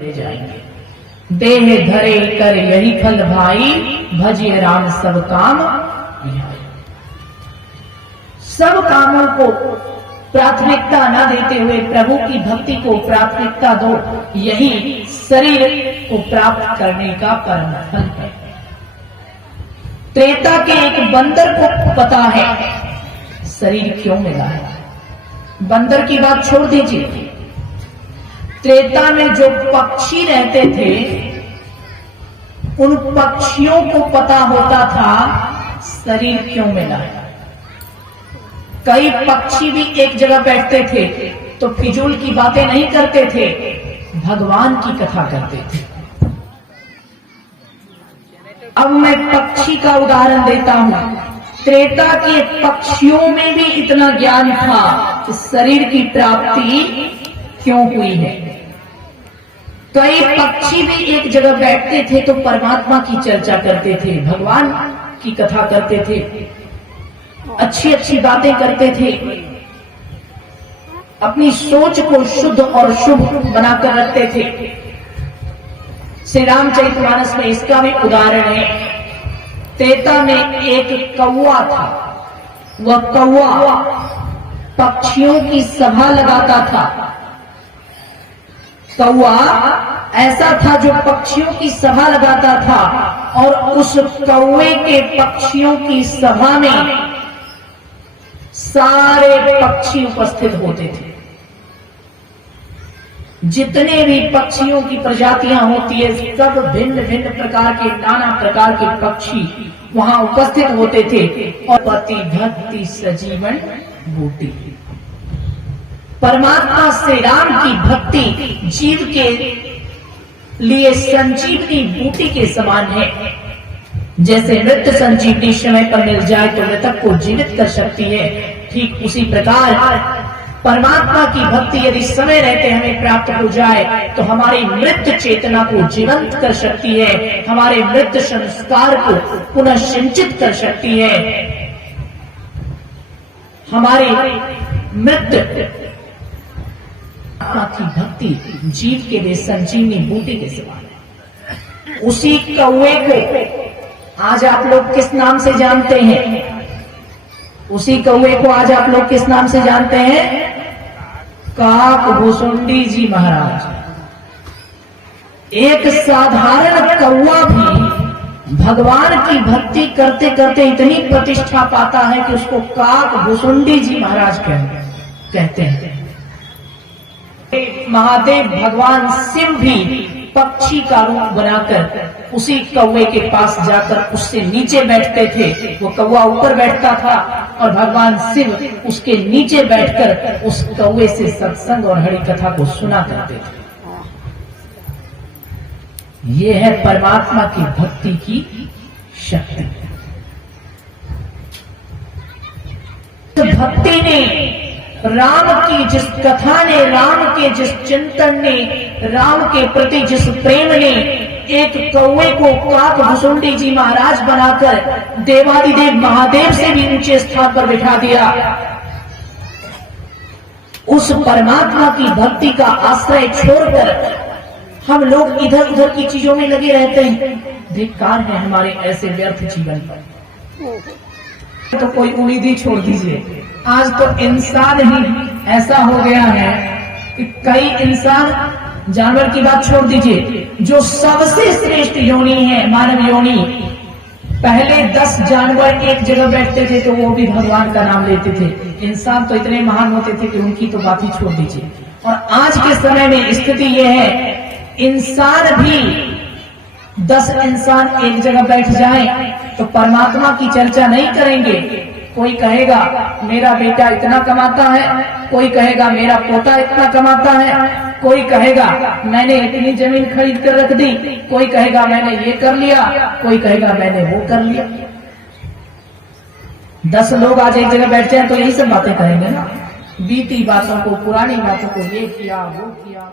ले जाएंगे। देह धरे कर यही फल भाई, भजिए राम सब काम विहाई। सब कामों को प्राथमिकता न देते हुए प्रभु की भक्ति को प्राथमिकता दो, यही शरीर को प्राप्त करने का परम फल है। त्रेता के एक बंदर को पता है शरीर क्यों मिला है। बंदर की बात छोड़ दीजिए, त्रेता में जो पक्षी रहते थे उन पक्षियों को पता होता था शरीर क्यों मिला है। कई पक्षी भी एक जगह बैठते थे तो फिजूल की बातें नहीं करते थे, भगवान की कथा करते थे। अब मैं पक्षी का उदाहरण देता हूं। त्रेता के पक्षियों में भी इतना ज्ञान था कि शरीर की प्राप्ति क्यों हुई है। कई पक्षी भी एक जगह बैठते थे तो परमात्मा की चर्चा करते थे, भगवान की कथा करते थे, अच्छी अच्छी बातें करते थे, अपनी सोच को शुद्ध और शुभ बनाकर रखते थे। श्री रामचरितमानस में इसका भी उदाहरण है। त्रेता में एक कौवा था। वह कौवा पक्षियों की सभा लगाता था। कौवा ऐसा था जो पक्षियों की सभा लगाता था और उस कौवे के पक्षियों की सभा में सारे पक्षी उपस्थित होते थे। जितने भी पक्षियों की प्रजातियां होती है, सब भिन्न भिन्न प्रकार के, नाना प्रकार के पक्षी वहां उपस्थित होते थे। और पति भक्ति सजीवन बूटी, परमात्मा श्री राम की भक्ति जीव के लिए संजीवनी बूटी के समान है। जैसे मृत संजीवनी समय पर मिल जाए तो मृतक को जीवित कर सकती है, ठीक उसी प्रकार परमात्मा की भक्ति यदि समय रहते हमें प्राप्त हो जाए तो हमारी मृत चेतना को जीवंत कर सकती है, हमारे मृत संस्कार को पुनः सिंचित कर सकती है, हमारे मृत आत्मा की भक्ति जीव के लिए संजीवनी बूटी के समान है। उसी कौवे को आज आप लोग किस नाम से जानते हैं? उसी कौवे को आज आप लोग किस नाम से जानते हैं? काक भुसुंडी जी महाराज। एक साधारण कौवा भी भगवान की भक्ति करते करते इतनी प्रतिष्ठा पाता है कि उसको काक भुसुंडी जी महाराज कहते हैं। महादेव भगवान शिव भी पक्षी का रूप बनाकर उसी कौवे के पास जाकर उससे नीचे बैठते थे। वो कौवा ऊपर बैठता था और भगवान शिव उसके नीचे बैठकर उस कौवे से सत्संग और हरि कथा को सुना करते थे। ये है परमात्मा की भक्ति की शक्ति। भक्ति ने, राम की जिस कथा ने, राम के जिस चिंतन ने, राम के प्रति जिस प्रेम ने एक कौवे को काक भुसुंडी जी महाराज बनाकर देवादिदेव महादेव से भी ऊंचे स्थान पर बिठा दिया। उस परमात्मा की भक्ति का आश्रय छोड़कर हम लोग इधर उधर की चीजों में लगे रहते हैं। धिक्कार है हमारे ऐसे व्यर्थ जीवन पर। तो कोई उम्मीद ही छोड़ दीजिए। आज तो इंसान ही ऐसा हो गया है कि कई इंसान, जानवर की बात छोड़ दीजिए, जो सबसे श्रेष्ठ योनि है मानव योनि, पहले 10 जानवर एक जगह बैठते थे तो वो भी भगवान का नाम लेते थे। इंसान तो इतने महान होते थे कि उनकी तो बात ही छोड़ दीजिए। और आज के समय में स्थिति यह है, इंसान भी 10 इंसान एक जगह बैठ जाएं तो परमात्मा की चर्चा नहीं करेंगे। कोई कहेगा मेरा बेटा इतना कमाता है, कोई कहेगा मेरा पोता इतना कमाता है, कोई कहेगा मैंने इतनी जमीन खरीद कर रख दी, कोई कहेगा मैंने ये कर लिया, कोई कहेगा मैंने वो कर लिया। 10 लोग आज एक जगह बैठ जाए तो यही सब बातें करेंगे ना, बीती बातों को, पुरानी बातों को, ये किया वो किया।